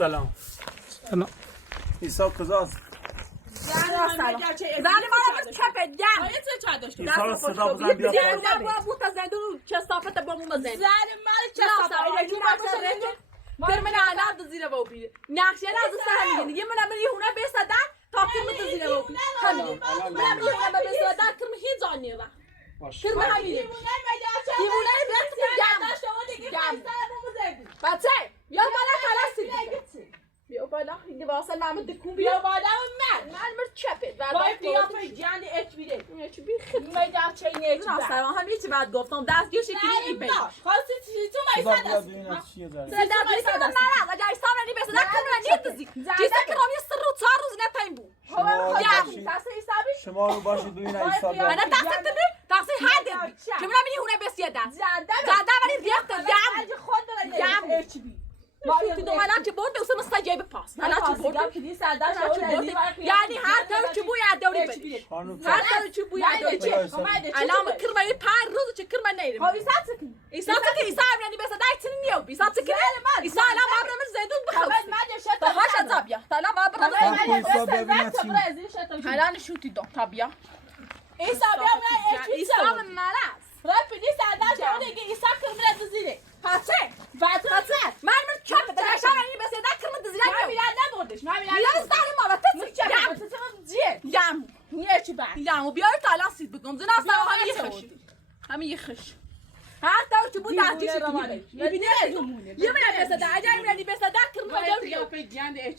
سلام. ایسا کجاست؟ زنی ما رو چپه دم چه داشت؟ ایسا رو صدا بزن بیا زنی ما بود زندون کثافت با مو زند زن مال کثافت کرمن علام تزیره با بی نقشه از سر میگه من من هونه بسدن تا کرمن تزیره با بی همین من هونه بسدن کرمن هیچ جانی لا کرمن همین دیوونه گم بچه یا بالا خلاص بیا بالا دیگه واسه نام دکون بیا بالا من مرد چپه وای قیافه جان اچ بی اچ بی خدمت میدم چه نیچ راستم هم یه چی بعد گفتم دستگیر شکلی بی خواستی چی تو میسادس صدا بیسته من نه اگر استام نی بس نه کنم نیتزی چیزی که رامی سر رو 4 روز نتایم بو شما رو باشید ببین ایسا من دست تبی دست حد که من میگی هونه بسیدن زنده ولی ریخت یم اچ بی تو دو مالات چه برده اصلا مستجیب پاس مالات چه برده یعنی هر طور چه بوی ادوری بدی هر طور چه بوی ادوری چه الان کرمه 5 روز چه کرمه نیرم ایسا یعنی بس دایتن نیو ایسا تکری ایسا الان ما برم زیدون بخواد باهاش تابیا الان ما برم الان شوتی دو تابیا ایسا بیا ایسا مالاس رپیدی سردار شده که ایسا کرمه دزیره پاچه من چپ داشتم این بس دا کرم دزیره من میرم نبردش من میرم میرم استاری ما وقت یم نیه چی بعد یم بیار تا الان سید بگم زنا اصلا همین یه خش هر طور چه بود دستش میبینی یه من بس دا اجا میرم بس دا کرم وداو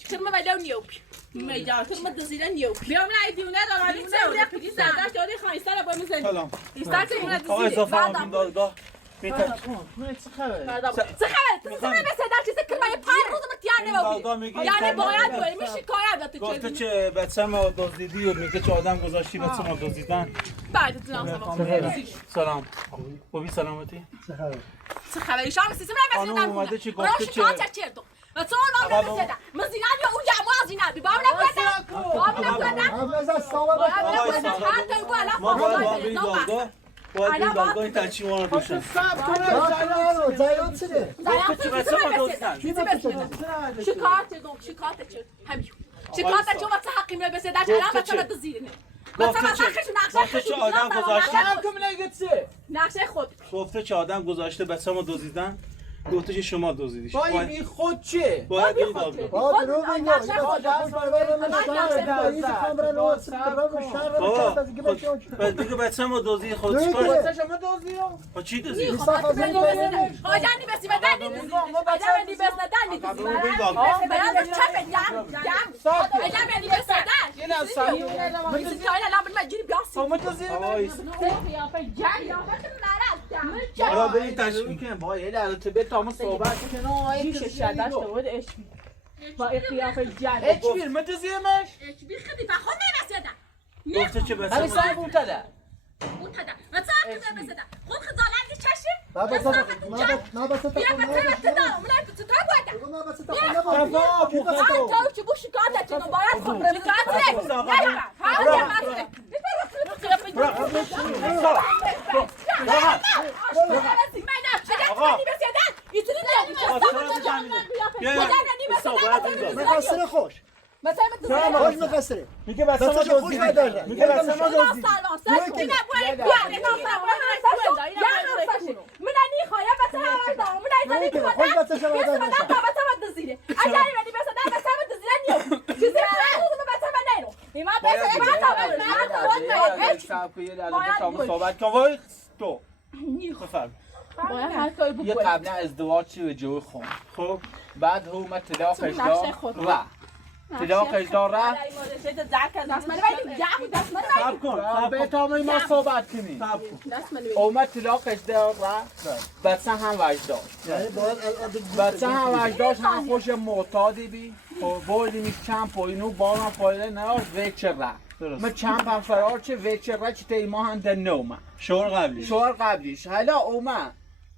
کرم وداو نیوب میجا کرم دزیره نیوب بیام لای دیونه دارم چه رپیدی سردار شده خایستا رو با میزنی سلام ایستا کرم آقا دزیره اضافه هم دادگاه میتر چه خبره بس دا چیز کرم 5 روز متیان نمیگی یعنی باید باید میشه کار گفته چه بچه ما دزدیدی و میگه چه آدم گذاشتی بچه ما دزدیدن بعد سلام خوبی سلامتی چه خبری شام سیستم خانم اومده چی گفته چه و تو ما بسیدن مزینا بیا اون جمع از اینا بی بابا باید این دادگاه این ترچیمان رو روشن زایان چیه؟ گفته چه بچه ما دزدیدن شکایت چه وقت حقی میاد بسیده الان بچه ما دزدیدن گفته چه آدم گذاشته نقشه خود گفته چه آدم گذاشته بچه ما دزدیدن گفته که شما دزدیدیش باید این خود چیه؟ باید این دادگاه بابا رو میگم بعد دیگه بچه ما دزدید خود چیکار بچه شما دوزیو؟ با چی دزدید؟ آجانی بسی بدنی آجانی بس ندنی یه نفسایی شما دوزیو حالا بریم تشکیل کنم با یه لحظه به تمام صحبت کنم آقای شدش بود اچ بی با قیافه جان اچ بی ما دوزیمش گفته چه بچه همین ما سایه بودده مقصر خوش خوش مقصره میگه بچه ما دزدیدن میگه بچه ما دزدیدن صحبت کن وای تو بفرم یه قبلا ازدواج چی به جوی خون خب بعد اومد طلاقش داد و طلاقش داد رفت صبر کن به تمام ما صحبت کنیم اومد طلاقش داد رفت بچه هم وجد داشت بچه هم وجد داشت هم خوش معتادی بی بولی می چند پوینو با هم فایده نداشت ویچه رفت من چند هم فرار چه ویچه رفت چه ایما هم در نومه شوهر قبلیش حالا اومد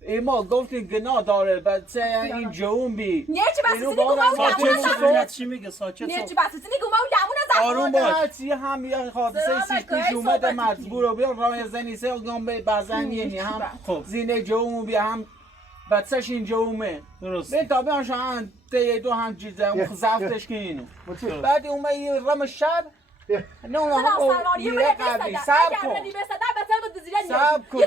ایما گفتین گناه داره بچه این جون بی نه چه بس سینی چی میگه ساکت نه چه بس سینی گما و لمون آروم باش هرچی هم یه حادثه سیش پیش اومده مجبور رو بیا راه زنی سه گام به بزن یعنی هم زینه جون بی هم بچهش اینجا اومه درست به تابعش هم دو هم چیزه اون زفتش که اینو بعد اومه یه رم شب نه اون میره قبلی سب کن سب کن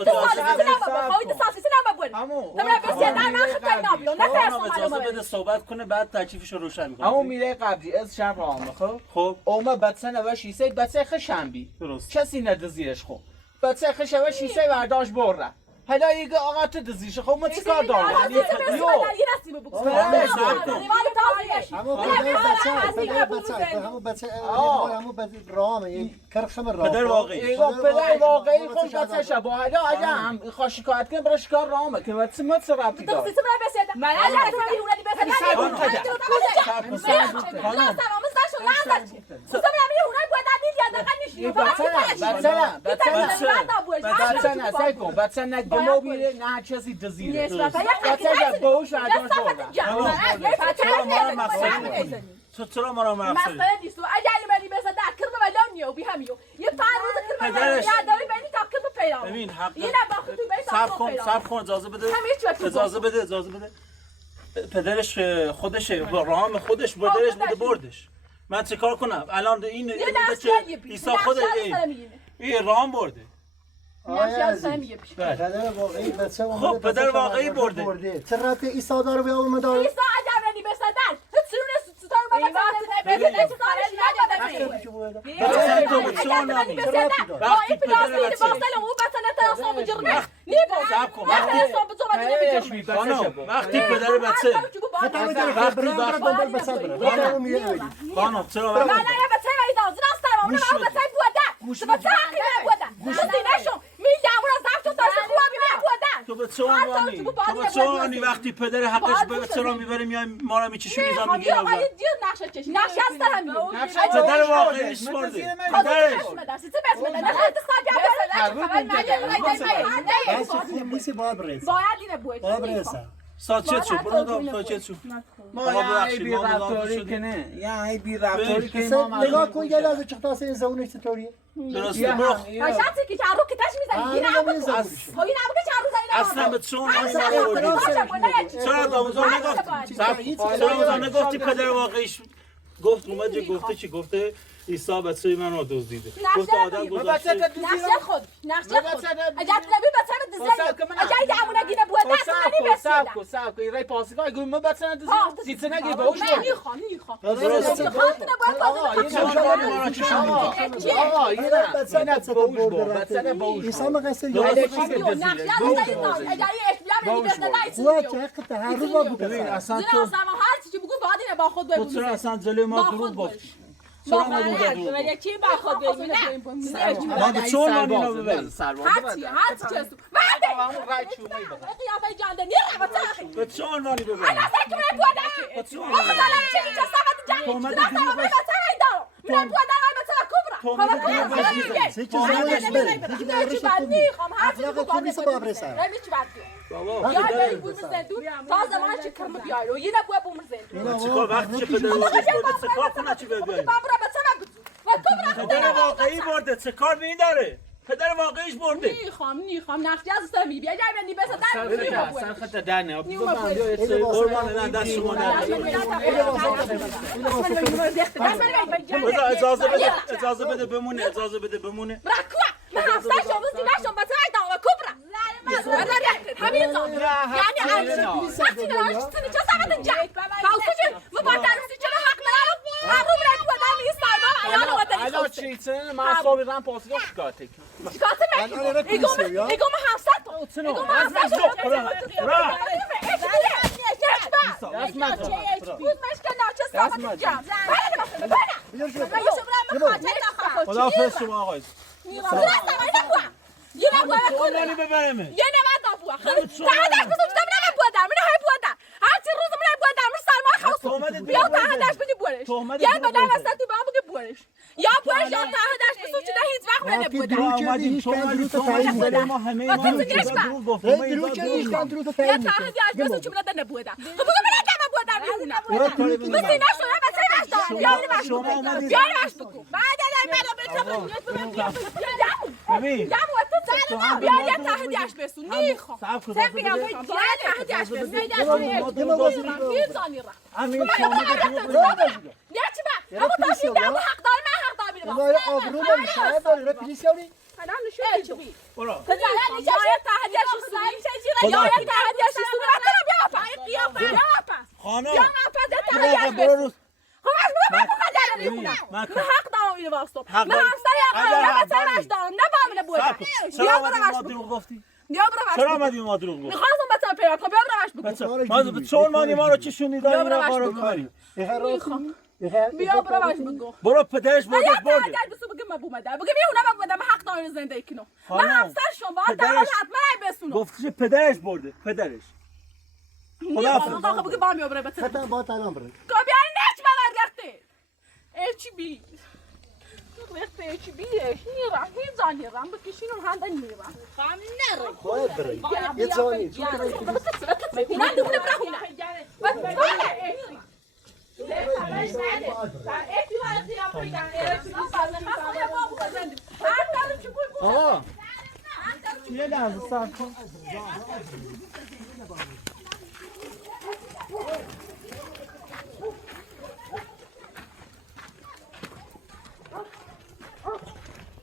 اجازه بده صحبت کنه بعد تکلیفش رو روشن میکنه همون میره قبلی از شب راه خب اومه بچه نوه شیسه بچه خشنبی درست کسی نده زیرش خب بچه خشنبی شیسه برداشت بره حالا ایگه آقا تو دزیشه خب ما چیکار دارم پدر واقعی پدر واقعی خود بچه شبا حالا اگه هم خواه شکایت کنه برای شکار رامه که بچه ما چه ربطی داره بچه نه گمو میره نه چیزی دزیره بچه باوش برداشت بردن چرا ما رو مفصلی؟ مسئله نیست اگر ایمانی بزده کرم ولانیه و بی همیو یه پنج روز کرم ولانیه داری بینی تا کرم پیدا ببین حق یه نباخت تو بین تا صبر کن اجازه بده پدرش خودش رام خودش پدرش بوده بردش من چه کار کنم الان این چه عیسی خود این رام برده پدر واقعی بچه خب پدر واقعی برده چه رفتی عیسی داره به اون داره عیسی اگر رنی بسدن چرونه ستار وقتی پدر بچه تو به چه عنوانی وقتی پدر حقش به بچه را میبره میایم ما را میچشون ایزا میگیم پدر واقعیش برده ساعت شد برو ساعت شد ما یه بی رفتاری کنه یه بی رفتاری که ما نگاه کن یه لحظه چه تاسه این زونش چطوریه درسته برو شاتی که چارو که تاش میزنی این نبود خب این نبود که چارو زنی اصلا به چون چرا داموزان نگفتی پدر واقعیش گفت اومد گفته چی گفته عیسی بچه من رو دزدیده گفت آدم گذاشته نقشه خود اگر نبی بچه رو دزدیده اگر یه امونه گینه بوده اصلا نمی سب کن رای پاسگاه گویم ما بچه ندزدیده سیچه نگی باوش نه نیخوام آقا این باوش با بچه نه باوش عیسی مقصر نقشه اگر اصلا تو هر چیزی بگو باید اینه با خود بگو چرا اصلا جلوی ما دروغ گفتی چرا ما دروغ گفتی چی با خود بگو ما به چون ما اینو ببریم هر چی هست قیافه جانده نیره بچه به چون ما اینو ببریم به چون ما تازه من چی کرم بیای و یه نبوه بومر زندو چیکار وقتی چه پدر واقعی برده چه کار کنه چی بگویم پدر واقعی برده چه کار به این داره پدر واقعیش برده نیخوام نقشی از استر میبی اگر بندی بسه در سر خط در نه قربان نه دست شما اجازه بده بمونه رکوه من هفته شما زیبشم بسه های داغه کبرا همین زمان یعنی وقتی نراش سنی چه سمت اینجا کاوسوچی مبادرسی چرا حق منالو هر رو برای بودم این سایبا ایالو وطنی الان چیزه من صابی رم پاسگاه شکایت کنم شکایت میکنم ایگو من هفته ایگو من هفته خدا حافظ شما آقای یه نبوه چونانی ببرمه یه نبوه خیلی تعدش بزنم من نبودم من نبودم هرچی روز من نبودم من سرما خواست بیا تعدش بدی بورش یا بدم وسط تو با بگه بورش یا بورش یا تعدش بسو چه هیچ وقت من نبودم اومدیم شما ما همه ما دروغ گفتیم درو چه نیست درو تو یا تعیین تعدش بسو چه من نبودم خب بگو من نبودم میمونم بس اینا شما بس باش دارم یا باش بگو یا باش بگو بعد از من ببین بیا یه ته دیش بسون میخوام سقی هم بیا ته دیش بسون میزانی را همین شما نه چی با اما تا دیدم حق دار من حق دار میرم والله آبرو نمیشه داری را پلیس یاری انا نشون چی برو خدایا نیچه ته دیش بسون یا یه ته دیش بسون بیا پس خانم بیا پس ته دیش بسون من حق دارم اینو واسط من همسر یقام مثلا دارم نه با من بودم چرا آمدی ما دروغ گفتی؟ چرا آمدی ما دروغ گفتی؟ می‌خواستم بچه‌ها پیدا کنم بیا برامش بگو چون مانی ما رو چی شونی داری بیا ما رو برامش کاری بیا برامش بگو برو پدرش بردش برده بعد بسو بگم من بومده بگم میونه من بودم حق دارم زندگی کنم من همسر شما در حتما بسونم گفتی که پدرش برده پدرش خدا بگم با میابره بچه خطا با تلام برد بیا نچ بلد رخته چی بی رخته چی بیش میرم هیچ رم بکشینم هندن میرم خام نره خود برای یه زانی چون برای نه دوباره برخونه بس آقا یه لحظه صبر کن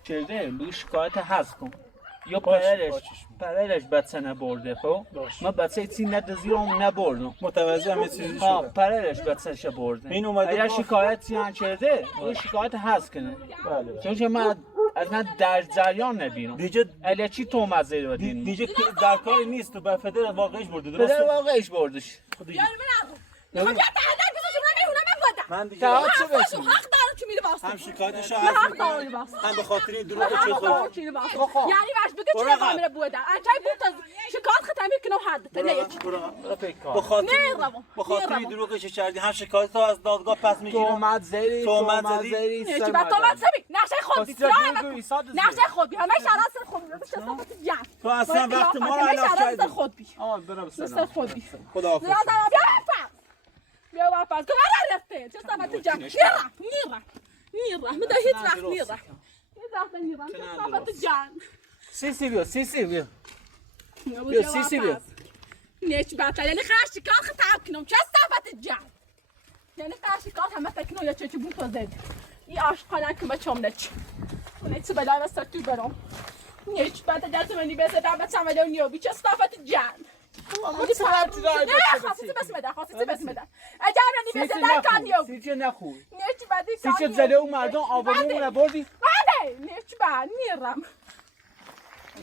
چرده بگو شکایت هست کن یا پدرش بچه نبرده خب ما بچه چی ندازیرم نبردم متوجه همه چیزی ها شده پدرش بچهش برده این اومده اگر با- شکایت چیان چرده بگو شکایت هست کنه چون که من اصلا در جریان نبینم دیگه الی چی تو مزه رو دین دیگه در کاری نیست تو به پدر واقعیش برده پدر درسته؟ واقعیش بردش من دیگه تا چه حق بسیم دارم چی میره واسه هم شکایتش من عرض حق میکنم دارم واسه هم به خاطر این دروغ چه حق دارم خود چی میره واسه یعنی واش بگه چی با میره بودم انچای بود شکایت ختمی کنم حد نه چی به خاطر نه روان به خاطر این دروغی که کردی هم شکایت ها از دادگاه پس میگیرم تومت زری تهمت تومت زدی؟ زری چی بعد تو من سبی نقشه خود بی نقشه خود بی همه شرط خود بی تو اصلا وقت ما رو علاف کردی خود بی آه برم مثل سلام خود بی خداحافظ بیا واپس که من رفته چه سبت جان میرم من هیچ وقت میرم هیچ وقت میرم چه سبت جان سیسی بیا بیا سیسی بیا نیچ بطل یعنی خرشی کار خطاب کنم چه سبت جان یعنی خرشی کار همه فکر یا چه بود تو زد ای عاشقانه که بچم نچ نیچ بلا و سر تو برام نیچ بطل دست منی بزدم بچم ولی نیابی چه سبت جان خودی پرت دای نه خاصی بسم ده خاصی بسم ده اگر منی بزدم کانیو سیچ نخوی نیچ بعدی سیچ زده و مردم آبرومون بردی بله نیچ بعد میرم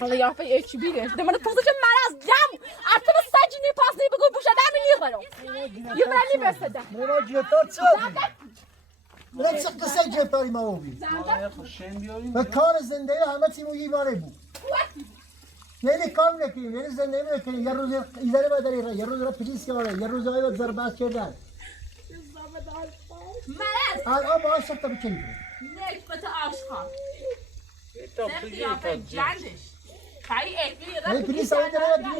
حالا یا فای اچ بی ده من پوزش مرز جام اتم سجنی پاسنی بگو بوشه دم میرم یه برنی بسده مرا جیتار چه مرا چه قصه جیتاری ما بودی و کار زندگی همه چی مویی باره بود یعنی کار نکنیم یعنی زندگی نکنیم یه روز ایداره بداری یه روز را پلیس کاره یه روز آیا ضربت کردن مرز الان باید شکتا بکنیم نیچ بتا آشخان سخت یا فای جندش خیلی اکلی یعنی پلیس آیا داره دیگه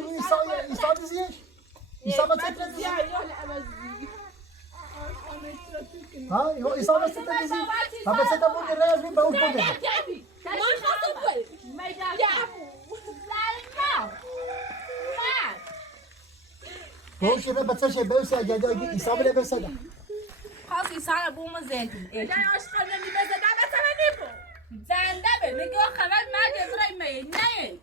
ایسا دیزیش ایسا ما چه دیزی ها ایسا ما چه دیزی ها بس تا بود رأی می باید بوده من خواستم بود باشه به بچه شه بیوسی اجازه ایسا بله بسده خواست ایسان بوم زندی اگر عاشقان نمی بزدم بسه من نیبو زنده به میگه خبر مرد ازرای می نه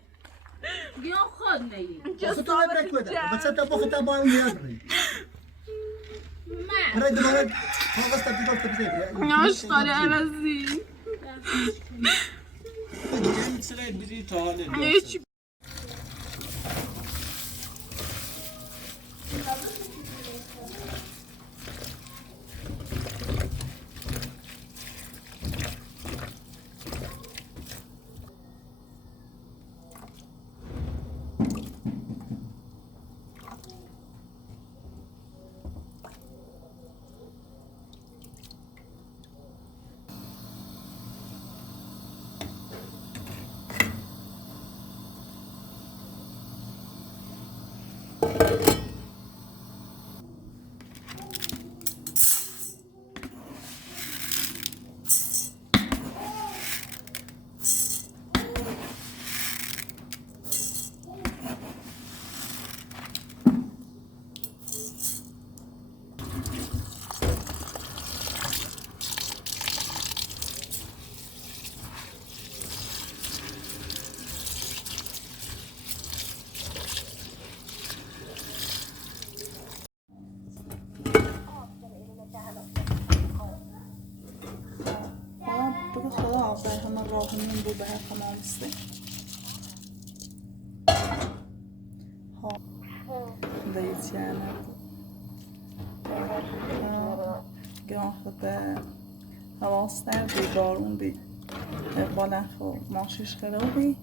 بیا خود میگی بس تو نبرک بده بچه تا بخت تا باید نیاد بری من برای دوباره خواست تا دیگر تا بزنی عاشقان عوضی هیچ Ağzı hemen rahının bu be tamamısı. Ha. Deyit yani. گاه به حواس در بی بارون بی بالخ و ماشش خرابی